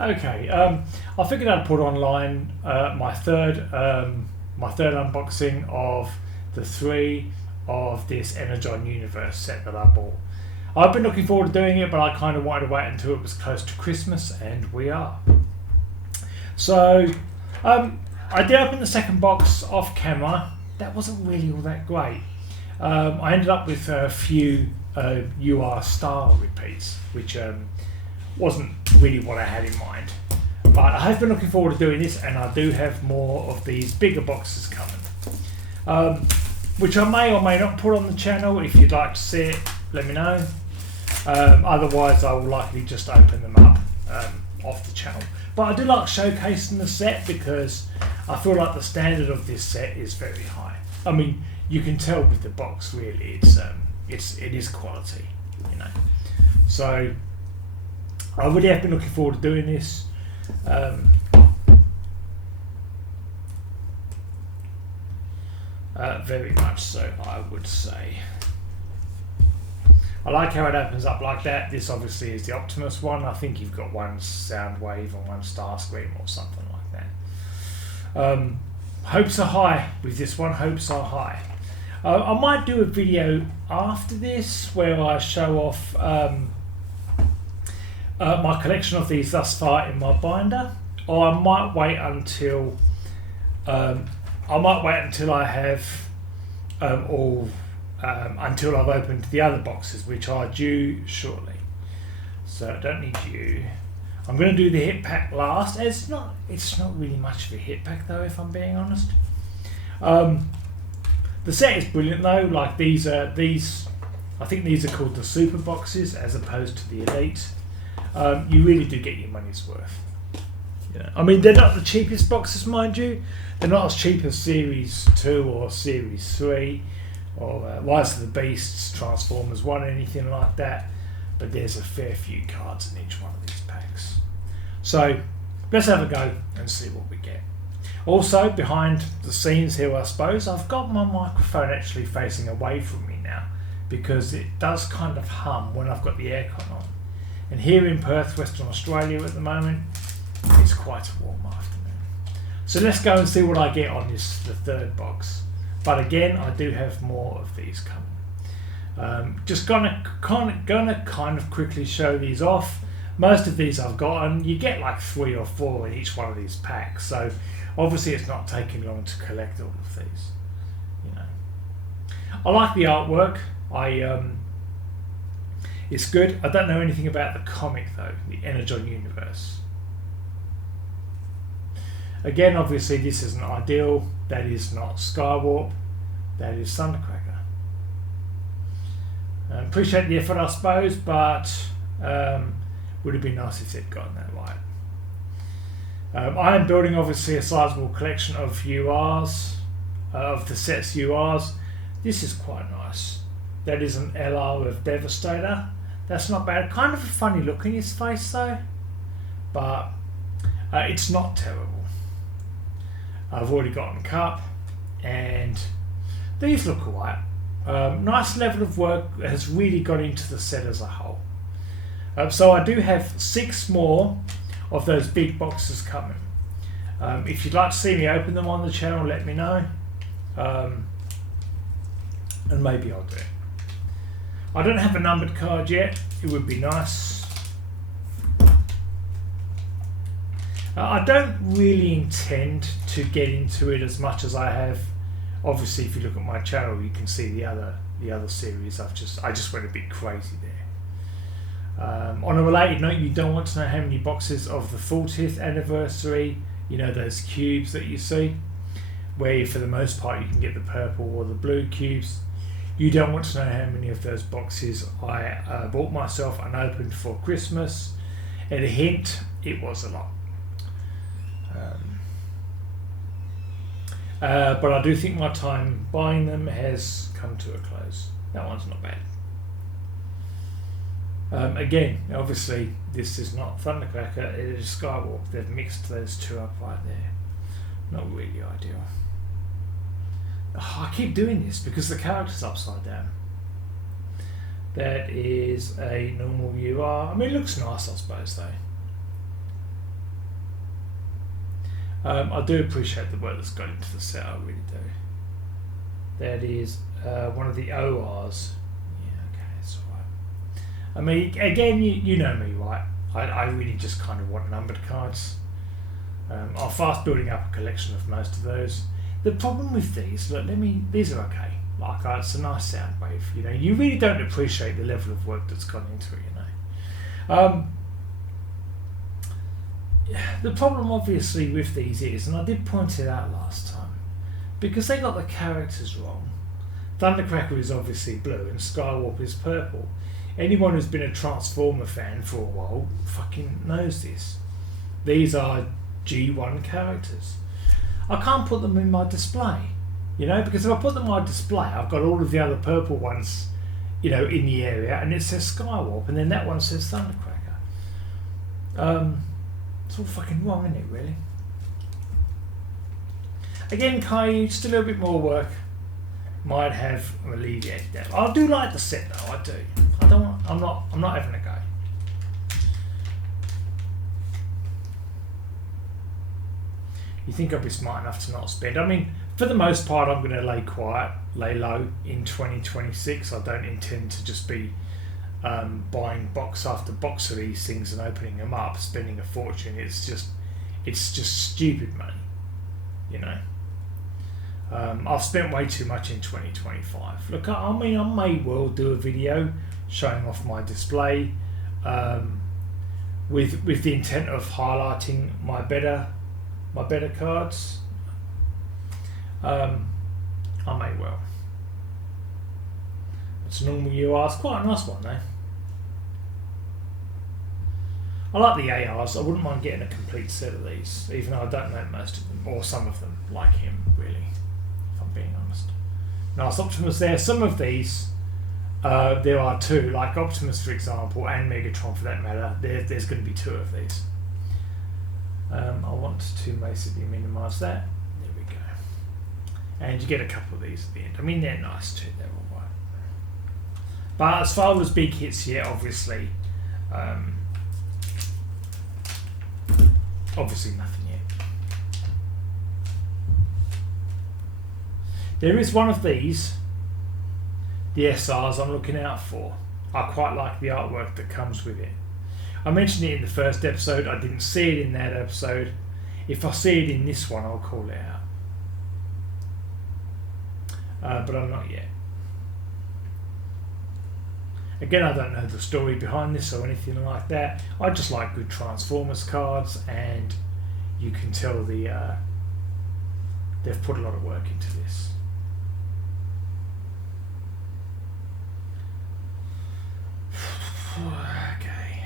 Okay, I figured I'd put online my third unboxing of the 3 of this Energon Universe set that I bought. I've been looking forward to doing it, but I kind of wanted to wait until it was close to Christmas, and we are. So, I did open the second box off camera. That wasn't really all that great. I ended up with a few UR style repeats, which wasn't really what I had in mind. But I have been looking forward to doing this, and I do have more of these bigger boxes coming, which I may or may not put on the channel. If you'd like to see it, let me know. Otherwise, I will likely just open them up off the channel. But I do like showcasing the set because I feel like the standard of this set is very high. I mean, you can tell with the box, really, it is quality, you know. So I really have been looking forward to doing this. Very much so, I would say. I like how it opens up like that. This obviously is the Optimus one. I think you've got one Soundwave and one Starscream or something like that. Hopes are high with this one. Hopes are high. I might do a video after this where I show off my collection of these thus far in my binder, or I might wait until I have until I've opened the other boxes, which are due shortly. So I don't need you. I'm going to do the hit pack last. It's not really much of a hit pack though, if I'm being honest. The set is brilliant though. Like these, I think these are called the super boxes as opposed to the elite. You really do get your money's worth. Yeah. I mean, they're not the cheapest boxes, mind you. They're not as cheap as Series 2 or Series 3 or Rise of the Beasts, Transformers 1, anything like that. But there's a fair few cards in each one of these packs. So let's have a go and see what we get. Also, behind the scenes here, I suppose, I've got my microphone actually facing away from me now because it does kind of hum when I've got the aircon on. And here in Perth, Western Australia at the moment, it's quite a warm afternoon. So let's go and see what I get on the third box. But again, I do have more of these coming. Just gonna kind of quickly show these off. Most of these I've got, and you get like 3 or 4 in each one of these packs. So obviously it's not taking long to collect all of these. You know, I like the artwork. It's good. I don't know anything about the comic though, the Energon Universe. Again, obviously this isn't ideal. That is not Skywarp. That is Thundercracker. Appreciate the effort, I suppose, but would have been nice if they'd gotten that right. I am building obviously a sizable collection of URs, of the set's URs. This is quite nice. That is an LR of Devastator. That's not bad. Kind of a funny look in his face though, but it's not terrible. I've already gotten Cup, and these look alright. Nice level of work has really gone into the set as a whole. So I do have 6 more of those big boxes coming. If you'd like to see me open them on the channel, let me know, and maybe I'll do it. I don't have a numbered card yet. It would be nice. I don't really intend to get into it as much as I have. Obviously, if you look at my channel, you can see the other series. I just went a bit crazy there. On a related note, you don't want to know how many boxes of the 40th anniversary. You know those cubes that you see, where for the most part you can get the purple or the blue cubes. You don't want to know how many of those boxes I bought myself and opened for Christmas. And a hint, it was a lot. But I do think my time buying them has come to a close. That one's not bad. Again, obviously, this is not Thundercracker, it is Skywarp. They've mixed those two up right there. Not really ideal. Oh, I keep doing this because the character's upside down. That is a normal UR. I mean, it looks nice, I suppose, though. I do appreciate the work that's gone into the set, I really do. That is one of the ORs. Yeah, okay, it's alright. I mean, again, you know me, right? I really just kind of want numbered cards. I'm fast building up a collection of most of those. The problem with these, look, these are okay. Like, it's a nice sound wave, you know. You really don't appreciate the level of work that's gone into it, you know. The problem, obviously, with these is, and I did point it out last time, because they got the characters wrong. Thundercracker is obviously blue and Skywarp is purple. Anyone who's been a Transformer fan for a while fucking knows this. These are G1 characters. I can't put them in my display, you know, because if I put them in my display, I've got all of the other purple ones, you know, in the area, and it says Skywarp, and then that one says Thundercracker. It's all fucking wrong, isn't it, really? Again, Kayou, just a little bit more work might have alleviated that. I do like the set though, I do. I'm not having a go. You think I'd be smart enough to not spend? I mean, for the most part, I'm going to lay low in 2026. I don't intend to just be buying box after box of these things and opening them up, spending a fortune. It's just stupid money, you know. I've spent way too much in 2025. Look, I mean, I may well do a video showing off my display with the intent of highlighting my better cards. I may well. It's a normal UR. It's quite a nice one though. I like the ARs. I wouldn't mind getting a complete set of these, even though I don't know most of them, or some of them, like him, really, if I'm being honest. Nice Optimus there. Some of these, there are two, like Optimus, for example, and Megatron for that matter. There's going to be two of these. I want to basically minimise that. There we go. And you get a couple of these at the end. I mean, they're nice too. They're all right. But as far as big hits yet, obviously nothing yet. There is one of these, the SRs, I'm looking out for. I quite like the artwork that comes with it. I mentioned it in the first episode. I didn't see it in that episode. If I see it in this one, I'll call it out. But I'm not yet. Again, I don't know the story behind this or anything like that. I just like good Transformers cards, and you can tell they've put a lot of work into this. Okay.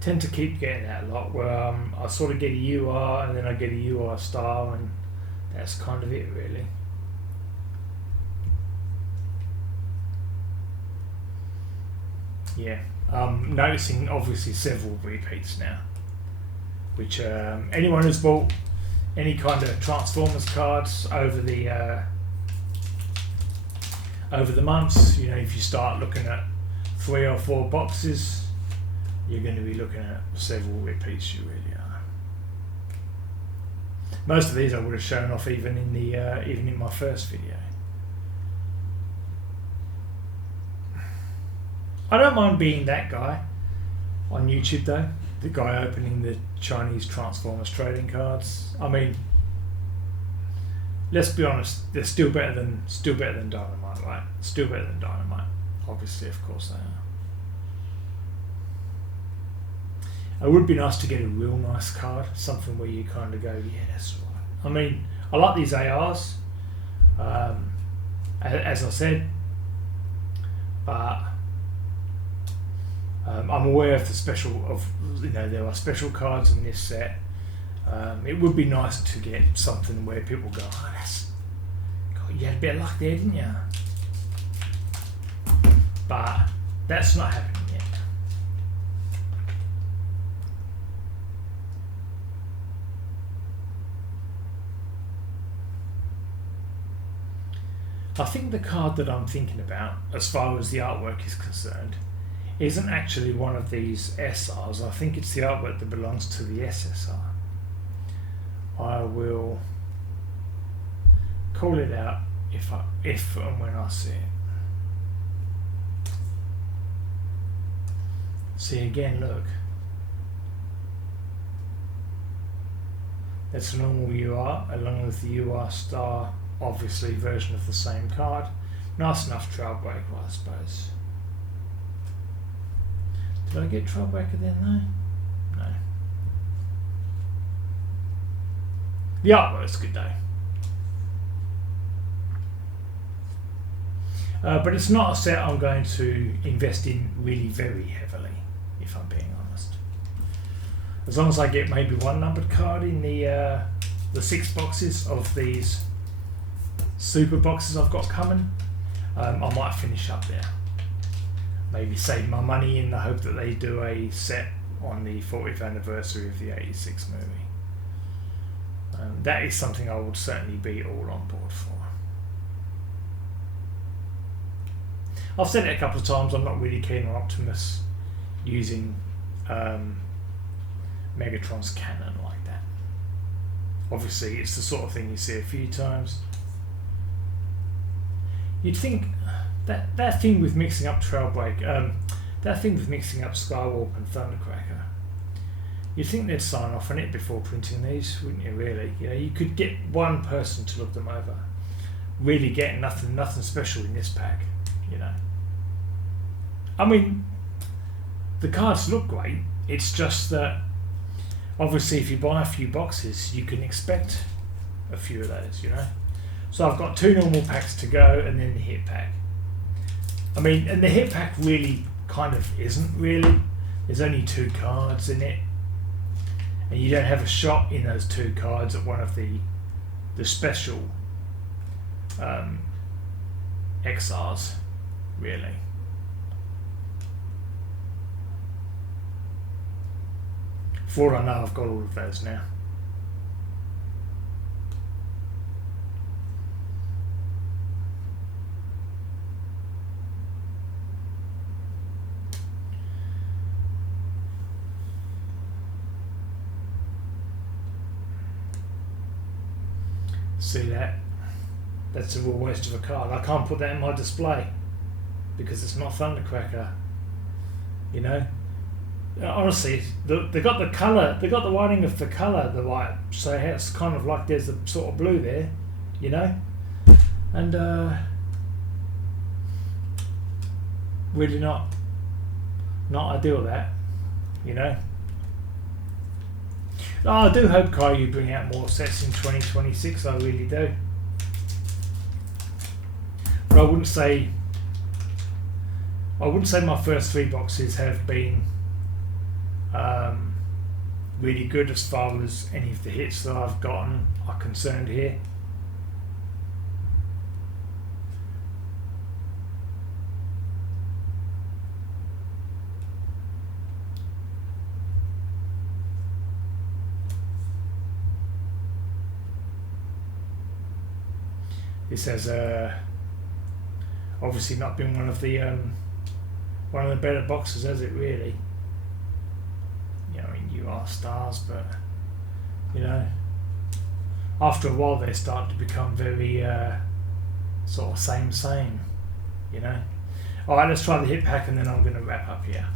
Tend to keep getting that a lot where I sort of get a UR and then I get a UR star, and that's kind of it really. Yeah, I'm noticing obviously several repeats now, which anyone who's bought any kind of Transformers cards over the months, you know, if you start looking at 3 or 4 boxes, you're going to be looking at several repeats. You really are. Most of these I would have shown off even in my first video. I don't mind being that guy on YouTube though, the guy opening the Chinese Transformers trading cards. I mean, let's be honest, they're still better than Dynamite, right? Still better than Dynamite, obviously, of course they are. It would be nice to get a real nice card, something where you kind of go, yeah, that's right. I mean, I like these ARs, as I said, but I'm aware of there are special cards in this set. It would be nice to get something where people go, oh, God, you had a bit of luck there, didn't you? But that's not happening yet. I think the card that I'm thinking about, as far as the artwork is concerned, isn't actually one of these SRs. I think it's the artwork that belongs to the SSR. I will call it out if and when I see it. See again, look. That's a normal UR along with the UR star, obviously version of the same card. Nice enough Trailbreaker, I suppose. Did I get Trailbreaker then though? No. The artwork's good though. But it's not a set I'm going to invest in really very heavily, if I'm being honest. As long as I get maybe one numbered card in the 6 boxes of these super boxes I've got coming, I might finish up there. Maybe save my money in the hope that they do a set on the 40th anniversary of the 86 movie. That is something I would certainly be all on board for. I've said it a couple of times, I'm not really keen on Optimus using Megatron's cannon like that. Obviously it's the sort of thing you see a few times. You'd think that thing with mixing up Trailbreaker, that thing with mixing up Skywarp and Thundercracker, you'd think they'd sign off on it before printing these, wouldn't you really? You know, you could get one person to look them over. Really get nothing special in this pack, you know. I mean, the cards look great, it's just that obviously if you buy a few boxes you can expect a few of those, you know. So I've got 2 normal packs to go and then the hit pack. I mean, and the hit pack really kind of isn't really. There's only 2 cards in it. And you don't have a shot in those 2 cards at one of the special XRs, really. For all I know, I've got all of those now. See that? That's a real waste of a card. I can't put that in my display because it's not Thundercracker. You know? Honestly, they got the colour, they got the whiting of the colour, the white, so it's kind of like there's a sort of blue there, you know? And really not ideal, that, you know? I do hope Kayou bring out more sets in 2026, I really do. But I wouldn't say my first 3 boxes have been really good as far as any of the hits that I've gotten are concerned here. This has obviously not been one of the better boxes, has it really? You know, I mean, you are stars, but you know, after a while they start to become very sort of same, you know. All right, let's try the hit pack and then I'm going to wrap up here.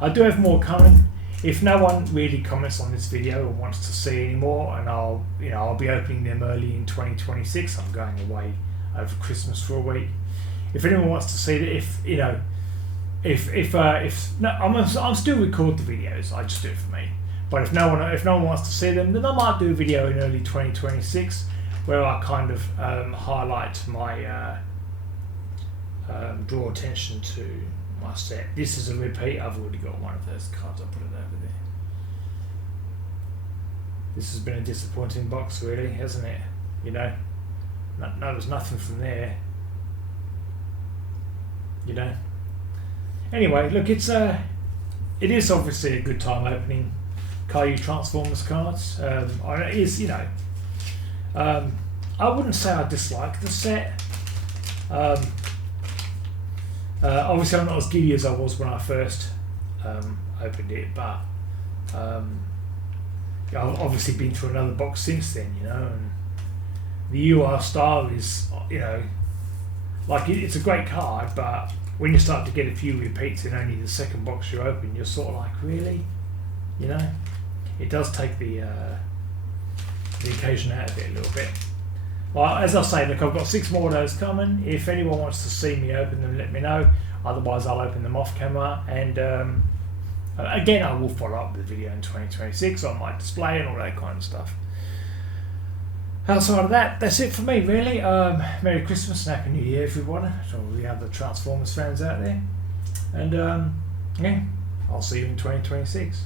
I do have more coming. If no one really comments on this video or wants to see any more, and I'll be opening them early in 2026. I'm going away over Christmas for a week. If anyone wants to see it, I'm still record the videos. I just do it for me. But if no one wants to see them, then I might do a video in early 2026 where I kind of highlight my draw attention to my set. This is a repeat. I've already got one of those cards. I'll put it over there. This has been a disappointing box, really, hasn't it? You know, no, there's nothing from there. You know. Anyway, look, it is obviously a good time opening Kayou Transformers cards. It is, you know. I wouldn't say I dislike the set. Obviously I'm not as giddy as I was when I first opened it, but I've obviously been through another box since then, you know, and the UR Star is, you know, like it's a great card, but when you start to get a few repeats in only the second box you open, you're sort of like, really, you know, it does take the occasion out of it a little bit. Well, as I say, look, I've got 6 more of those coming. If anyone wants to see me open them, let me know. Otherwise, I'll open them off camera. And again, I will follow up with a video in 2026 on my display and all that kind of stuff. Outside of that, that's it for me, really. Merry Christmas and Happy New Year, everyone. To all the other Transformers fans out there. And yeah, I'll see you in 2026.